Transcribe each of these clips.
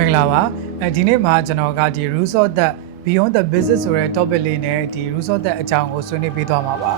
မင်္ဂလာပါဒီနေ့မှာကျွန်တော်ကဒီ rules of that beyond the business ဆိုတဲ့ topic လေးနဲ့ဒီ rules of that အကြောင်းကိုဆွေးနွေးပေးသွားမှာပါ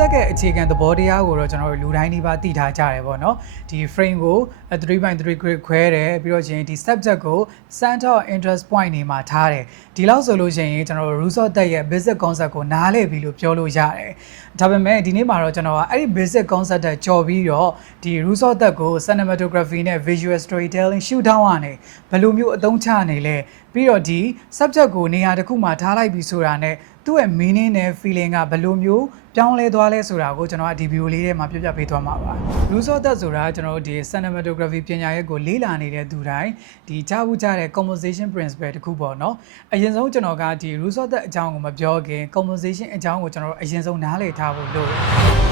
တက်ရဲ့အခြေခံသဘောတရားကိုတော့ကျွန်တော်တို့လူတိုင်းဒီပါသိထားကြတယ်ပေါ့နော်ဒီ frame ကို 3.3 grid ခွဲတယ်ပြီးတော့ချင်းဒီ subject ကို center of interest point နေမှာထားတယ်ဒီလောက်ဆိုလို့ရှိရင်ကျွန်တော်တို့ rules of တက်ရဲ့ basic concept ကိုနားလည်ပြီလို့ပြောလို့ရတယ်ဒါပေမဲ့ဒီနေ့မှာတော့ကျွန်တော်ကအဲ့ဒီ basic concept တက်ကြော်ပြီးတော့ဒီ rules of တက်ကို cinematography နဲ့ visual storytelling shoot down ကနေဘယ်လိုမျိုးအသုံးချနေလဲပြီးတော့ဒီ subject ကိုနေရာတစ်ခုမှာထားလိုက်ပြီဆိုတာနဲ့သူ့ရဲ့ meaning နဲ့ feeling ကဘယ်လိုမျိုးပြောင်းလဲသွားလဲဆိုတာကိုကျွန်တော်ကဒီ video လေးထဲမှာပြပြပေးသွားမှာပါ rules of that ဆိုတာကျွန်တော်တို့ဒီ cinematography ပညာရပ်ကိုလေ့လာနေတဲ့သူတိုင်းဒီကြားဘူးကြတဲ့ composition principle တခုပေါ့နော်အရင်ဆုံးကျွန်တော်ကဒီ rules of that အကြောင်းကိုမပြောခင် composition အကြောင်းကိုကျွန်တော်တို့အရင်ဆုံးနားလည်ထားဖို့လိုတယ်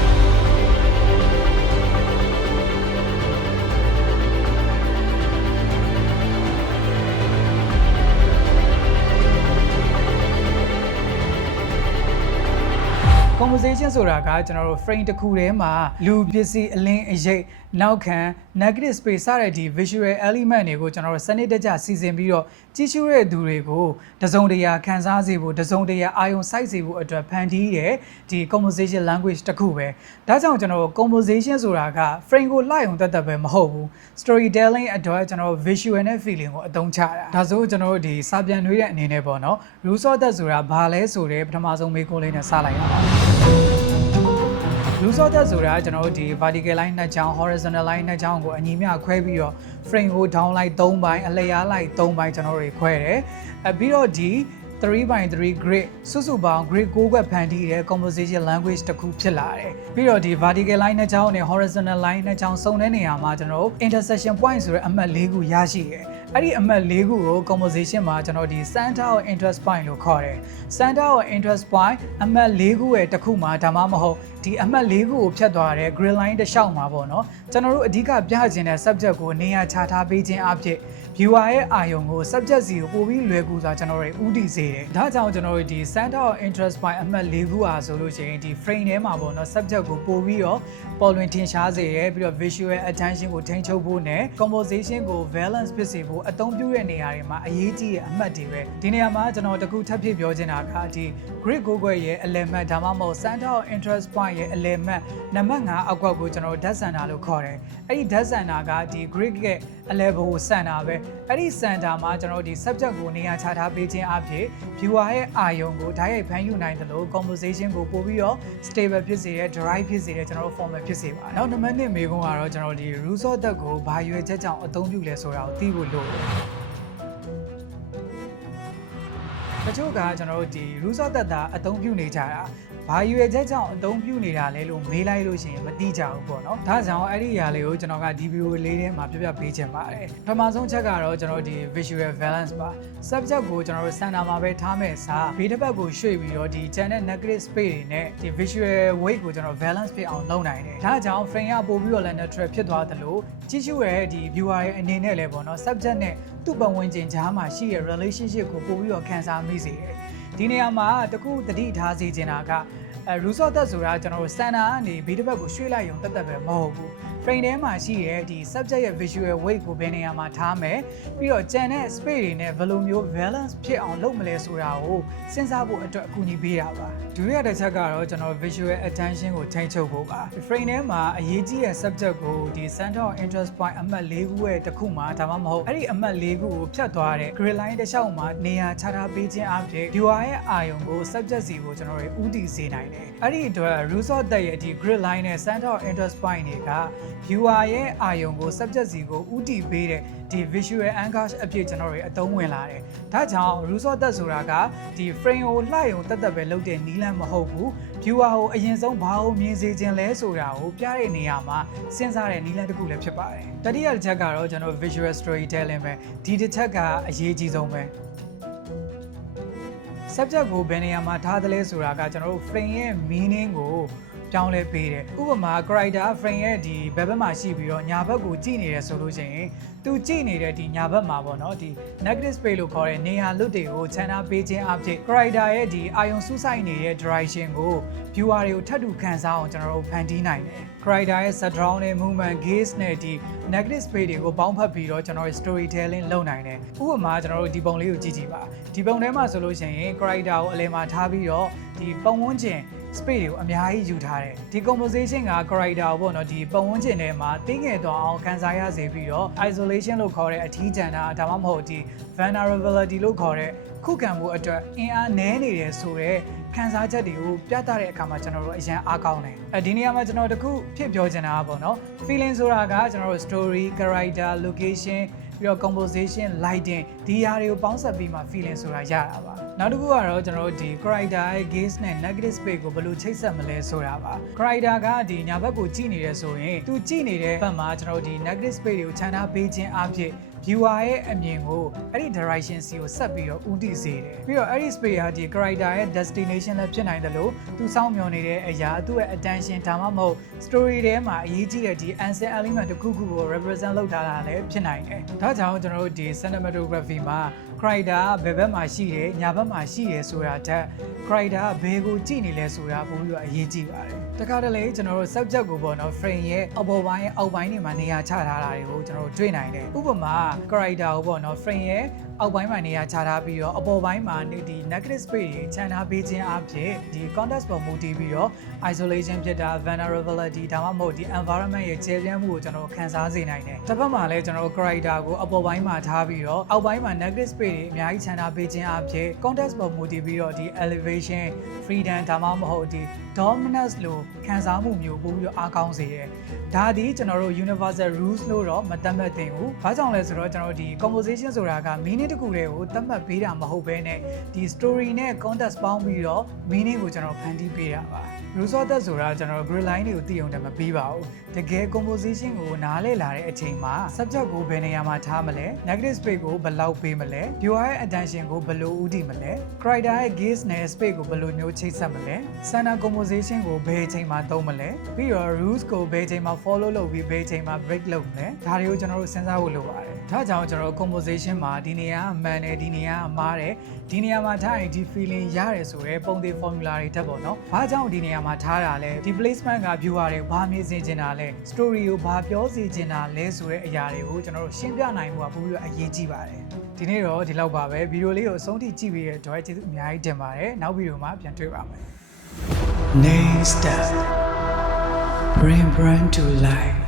composition ဆိုတာကကျွန်တော်တို့ frame တစ်ခုထဲမှာလူပစ္စည်းအလင်းအရိပ်နောက်ခံ negative space စတဲ့ဒီ visual element တွေကိုကျွန်တော်တို့စနစ်တကျစီစဉ်ပြီးတော့ကြည့်ရှုတဲ့သူတွေကိုတစုံတရာခန်းစားစေဖို့တစုံတရာအာရုံစိုက်စေဖို့အတွက်ဖန်တီးတဲ့ဒီ composition language တစ်ခုပဲဒါကြောင့်ကျွန်တော်တို့ composition ဆိုတာက frame ကိုလှရုံသက်သက်ပဲမဟုတ်ဘူး storytelling အတွက်ကျွန်တော်တို့ visual နဲ့ feeling ကိုအသုံးချတာဒါဆိုကျွန်တော်တို့ဒီစာပြန်နှွေးတဲ့အနေနဲ့ပေါ့နော် rules of that ဆိုတာဘာလဲဆိုတဲ့ပထမဆုံးမေးခွန်းလေးနဲ့စလိုက်ရအောင်rules of that ဆိုတာကျွန်တော်တို့ဒီ vertical line နှစ်ချောင်း horizontal line နှစ်ချောင်းကိုအညီမျှခွဲပြီးတော့ frame ကို down လိုက်3ပိုင်းအလျားလိုက်3ပိုင်းကျွန်တော်တို့ခွဲတယ်ပြီးတော့ဒီ 3x3 grid စုစုပေါင်း grid 6ခွက်ဖန်တီးတဲ့ composition language တစ်ခုဖြစ်လာတယ်ပြီးတော့ဒီ vertical line နှစ်ချောင်းနဲ့ horizontal line နှစ်ချောင်းစုံတဲ့နေရာမှာကျွန်တော်တို့ intersection point ဆိုတဲ့အမှတ်၄ခုရရှိတယ်အဲ့ဒီအမှတ်၄ခုကို composition မှာကျွန်တော်ဒီ center of interest point လို့ခေါ်တယ် center of interest point အမှတ်၄ခုရဲ့တစ်ခုမှာဒါမှမဟုတ်ဒီအမှတ်၄ခုကိုဖြတ်သွားတဲ့ grid line တစ်လျှောက်မှာပေါ့နော်ကျွန်တော်တို့အဓိကပြချင်တဲ့ subject ကိုနေရာချထားပေးခြင်းအဖြစ် viewer ရဲ့အာရုံကို subject စီကိုပို့ပြီးလွယ်ကူစွာကျွန်တော်တို့ဥတည်စေတယ်ဒါကြောင့်ကျွန်တော်တို့ဒီ center of interest point အမှတ်၄ခုအားဆိုလို့ရှိရင်ဒီ frame ထဲမှာပေါ့နော် subject ကိုပို့ပြီးတော့ပေါ်လွင်ထင်ရှားစေတယ်ပြီးတော့ visual attention ကိုထိန်းချုပ်ဖို့နဲ့ composition ကို balance ဖြစ်စေဖို့အသုံးပြုတဲ့နေရာတွေမှာအရေးကြီးတဲ့အမှတ်တွေပဲဒီနေရာမှာကျွန်တော်တခုထပ်ဖြစ်ပြောချင်တာကဒီ grid 6ခွက်ရဲ့ element ဒါမှမဟုတ် center of interest point ရဲ့ element နံပါတ်5အောက်ခွက်ကိုကျွန်တော် dead center လို့ခေါ်တယ်အဲ့ဒီ dead center ကဒီ grid ရဲ့ level ကို center ပဲအဲ့ဒီ center မှာကျွန်တော်ဒီ subject ကိုနေရာချထားပေးခြင်းအဖြစ် viewer ရဲ့အာရုံကိုဓာတ်ရိုက်ဖန်ယူနိုင်တယ်လို့ composition ကိုပို့ပြီးတော့ stable ဖြစ်စေတဲ့ dry ဖြစ်စေတဲ့ကျွန်တော်တို့ format ဖြစ်စေပါတယ်နောက်နံပါတ်1မေးခွန်းကတော့ကျွန်တော်ဒီ rules of that ကိုဘာရွယ်ချက်ကြောင့်အသုံးပြုလဲဆိုတာကိုသိဖို့လိုတယ်တချို့ကကျွန်တော်တို့ဒီ rules of that အသုံးပြုနေကြတာဘာရွယ်ချက်ကြောင့်အသုံးပြုနေတာလဲလို့မေးလိုက်လို့ရှိရင်မသိကြဘူးပေါ့နော်ဒါကြောင့်အဲ့ဒီຢာလေးကိုကျွန်တော်ကဒီ video လေးထဲမှာပြပြပေးချင်ပါတယ်ပထမဆုံးချက်ကတော့ကျွန်တော်ဒီ visual balance ပါ subject ကိုကျွန်တော်တို့ center မှာပဲထားမဲ့စာဘေးတစ်ပတ်ကိုရွှေ့ပြီးတော့ဒီ channel negative space တွေနဲ့ဒီ visual weight ကိုကျွန်တော် balance ဖြစ်အောင်လုပ်နိုင်တယ်ဒါကြောင့် frame ကပို့ပြီးတော့လည်း natural ဖြစ်သွားတယ်လို့ကြည့်ရှုရဲ့ဒီ viewer ရဲ့အနေနဲ့လည်းပေါ့နော် subject နဲ့သူ့ပတ်ဝန်းကျင်ကြားမှာရှိတဲ့ relationship ကိုပို့ပြီးတော့ခံစားမိစေတယ်ဒီနေရာမှာတခုတတိထားစေချင်တာကrules of that ဆိုတာကျွန်တော်တို့ center ကနေဘေးတစ်ဘက်ကိုရွှေ့လိုက်ရုံတက်တက်ပဲမဟုတ်ဘူး frame ထဲမှာရှိတဲ့ဒီ subject ရဲ့ visual weight ကိုဘယ်နေရာမှာထားမယ်ပြီးတော့ကျန်တဲ့ space တွေနဲ့ဘယ်လိုမျိုး balance ဖြစ်အောင်လုပ်မလဲဆိုတာကိုစဉ်းစားဖို့အတွက်အကူအညီပေးတာပါဒုတိယတစ်ချက်ကတော့ကျွန်တော် visual attention ကိုထိန်းချုပ်ဖို့ပါ frame ထဲမှာအရေးကြီးတဲ့ subject ကိုဒီ center of interest point အမှတ်၄ခုရဲ့တစ်ခုမှာဒါမှမဟုတ်အဲ့ဒီအမှတ်၄ခုကိုဖြတ်သွားတဲ့ grid line တစ်လျှောက်မှာနေရာချထားပေးခြင်းအပြင် viewer ရဲ့အာရုံကို subject စီကိုကျွန်တော်တို့ဥတည်စေနိုင်တယ်အဲ့ဒီအတွက် rules of that ရဲ့ဒီ grid line နဲ့ center of interest point တွေက viewer ရဲ့အာရုံကို subject စီကိုဥတည်ပေးတဲ့ဒီ visual anchors အဖြစ်ကျွန်တော်တို့အသုံးဝင်လာတယ်ဒါကြောင့် rules of that ဆိုတာကဒီ frame ကိုလှရုံတက်တက်ပဲလုပ်တဲ့နည်းလမ်းမဟုတ်ဘူး viewer ကိုအရင်ဆုံးဘာကိုမြင်စေခြင်းလဲဆိုတာကိုပြတဲ့နေရာမှာစဉ်းစားတဲ့နည်းလမ်းတစ်ခုလည်းဖြစ်ပါတယ်တတိယတစ်ချက်ကတော့ကျွန်တော် visual storytelling ပဲဒီတစ်ချက်ကအရေးကြီးဆုံးပဲ subject ကိုဘယ်နေရာမှာထားသလဲဆိုတာကကျွန်တော်တို့ frame ရဲ့ meaning ကို ပြောင်းလဲပေးတယ်ဥပမာ character frame ရဲ့ဒီဘက်ဘက်မှာရှိပြီးတော့ညာဘက်ကိုကြည့်နေတယ်ဆိုလို့ရှိရင်သူကြည့်နေတဲ့ဒီညာဘက်မှာပေါ့နော်ဒီ negative space လို့ခေါ်တဲ့နေရာလွတ်တွေကိုခြံထားပေးခြင်းအဖြစ် character ရဲ့ဒီအာယုံစူးစိုက်နေတဲ့ direction ကို viewer တွေကိုထပ်တူခံစားအောင်ကျွန်တော်တို့ဖန်တီးနိုင်တယ် character ရဲ့ set draw နဲ့ movement gaze နဲ့ဒီ negative space တွေကိုပေါင်းဖက်ပြီးတော့ကျွန်တော်တို့ storytelling လုပ်နိုင်တယ်ဥပမာကျွန်တော်တို့ဒီပုံလေးကိုကြည့်ကြည့်ပါဒီပုံထဲမှာဆိုလို့ရှိရင် character ကိုအလယ်မှာထားပြီးတော့ဒီပုံဝန်းကျင် space ကိုအများကြီးယူထားတယ်ဒီ composition က character ကိုပေါ့နော်ဒီပုံဝန်းကျင်ထဲမှာတင်းငယ်သွားအောင်ခံစားရစေပြီးတော့ isolation လို့ခေါ်တဲ့အထီးကျန်တာဒါမှမဟုတ်ဒီ vulnerability လို့ခေါ်တဲ့ခုခံမှုအတွက်အင်အားနည်းနေတယ်ဆိုတော့ခံစားချက်တွေကိုပြသတဲ့အခါမှာကျွန်တော်တို့အရင်အားကောင်းတယ်ဒီနေရာမှာကျွန်တော်တခုဖြစ်ပြောချင်တာကပေါ့နော် feeling ဆိုတာကကျွန်တော်တို့ story character location ပြီးတော့ composition lighting ဒီຢာတွေကိုပေါင်းစပ်ပြီးမှ feeling ဆိုတာရတာပါနောက်တစ်ခုကတော့ကျွန်တော်တို့ဒီ character ရဲ့ gaze နဲ့ negative space ကိုဘယ်လိုချိတ်ဆက်မလဲဆိုတာပါ character ကဒီညာဘက်ကိုကြည့်နေတယ်ဆိုရင်သူကြည့်နေတဲ့ဘက်မှာကျွန်တော်တို့ဒီ negative space တွေကိုခြံထားပေးခြင်းအဖြစ် viewer ရဲ့အမြင်ကိုအဲ့ဒီ direction စီကိုဆက်ပြီးတော့ဦးတည်စေတယ်ပြီးတော့အဲ့ဒီ space ဟာဒီ character ရဲ့ destination လည်းဖြစ်နိုင်တယ်လို့သူစောင့်မျှော်နေတဲ့အရာသူ့ရဲ့ attention ဒါမှမဟုတ် story ထဲမှာအရေးကြီးတဲ့ဒီ ancient element တစ်ခုခုကို represent လုပ်ထားတာလည်းဖြစ်နိုင်တယ်ဒါကြောင့်ကျွန်တော်တို့ဒီ cinematography မှာ character ဘယ်ဘက်မှာရှိတယ်ညာဘက်မှာရှိတယ်ဆိုတာထက် character ဘယ်ကိုကြည့်နေလဲဆိုတာပို့ပြီးတော့အရေးကြီးပါတယ်တခါတလေကျွန်တော်တို့ subject ကိုပေါ့နော် frame ရဲ့အပေါ်ပိုင်းရဲ့အောက်ပိုင်းတွေမှာနေရာချထားတာတွေကိုကျွန်တော်တို့တွေ့နိုင်တယ်ဥပမာ character ကိုပေါ့နော် frame ရဲ့အောက်ပိုင်းမှာနေရာချထားပြီးတော့အပေါ်ပိုင်းမှာဒီ negative space တွေခြံထားပေးခြင်းအဖြစ်ဒီ context ပေါ်မူတည်ပြီးတော့ isolation ဖြစ်တာ vulnerability ဒါမှမဟုတ်ဒီ environment ရဲ့ခြေပြန့်မှုကိုကျွန်တော်ခန်းစားစေနိုင်တယ်တစ်ဖက်မှာလည်းကျွန်တော် character ကိုအပေါ်ပိုင်းမှာထားပြီးတော့အောက်ပိုင်းမှာ negative space တွေအများကြီးခြံထားပေးခြင်းအဖြစ် context ပေါ်မူတည်ပြီးတော့ဒီ elevation freedom ဒါမှမဟုတ်ဒီ dominance လို့ခန်းစားမှုမျိုးပို့ပြီးတော့အားကောင်းစေတယ်ဒါဒီကျွန်တော်တို့ universal rules လို့တော့မသတ်မှတ်သင့်ဘူးဘာကြောင့်လဲဆိုတော့ကျွန်တော်တို့ဒီ composition ဆိုတာက meaning တခုတည်းကိုသတ်မှတ်ပေးတာမဟုတ်ဘဲနဲ့ဒီ story နဲ့ context ပေါင်းပြီးတော့ meaning ကိုကျွန်တော်ဖန်တီးပေးတာပါ rules of that ဆိုတာကျွန်တော် grid line တွေကိုသိအောင်တည်းမပြီးပါဘူးတကယ် composition ကိုနားလည်လာတဲ့အချိန်မှာ subject ကိုဘယ်နေရာမှာထားမလဲ negative space ကိုဘယ်လောက်ပေးမလဲ viewer ရဲ့ attention ကိုဘယ်လိုဦးတည်မလဲ character ရဲ့ gaze နဲ့ space ကိုဘယ်လိုမျိုးချိတ်ဆက်မလဲ center composition ကိုဘယ်အချိန်မှာသုံးမလဲပြီးတော့ rules ကိုဘယ်အချိန်မှာ follow လုပ်ပြီးဘယ်အချိန်မှာ break လုပ်မလဲဒါတွေကိုကျွန်တော်တို့စဉ်းစားဖို့လိုပါတယ်ဒါကြောင့်ကျွန်တော်တို့ composition မှာဒီနေရာမှန်တယ်ဒီနေရာမှားတယ်ဒီနေရာမှာထားရင်ဒီ feeling ရတယ်ဆိုရဲပုံသေး formula တွေတက်ပေါ့နော်ဘာကြောင့်ဒီနေရာမှာထားတာလဲဒီ placement က viewer တွေဘာမြင်စေချင်တာလဲ story ကိုဘာပြောစေချင်တာလဲဆိုတဲ့အရာတွေကိုကျွန်တော်တို့ရှင်းပြနိုင်မှုကပိုပြီးတော့အရေးကြီးပါတယ်ဒီနေ့တော့ဒီလောက်ပါပဲဗီဒီယိုလေးကိုအဆုံးထိကြည့်ပြီးတဲ့အတွက်ကျေးဇူးအများကြီးတင်ပါတယ်နောက်ဗီဒီယိုမှာပြန်တွေ့ပါမယ် Next step bring brand to life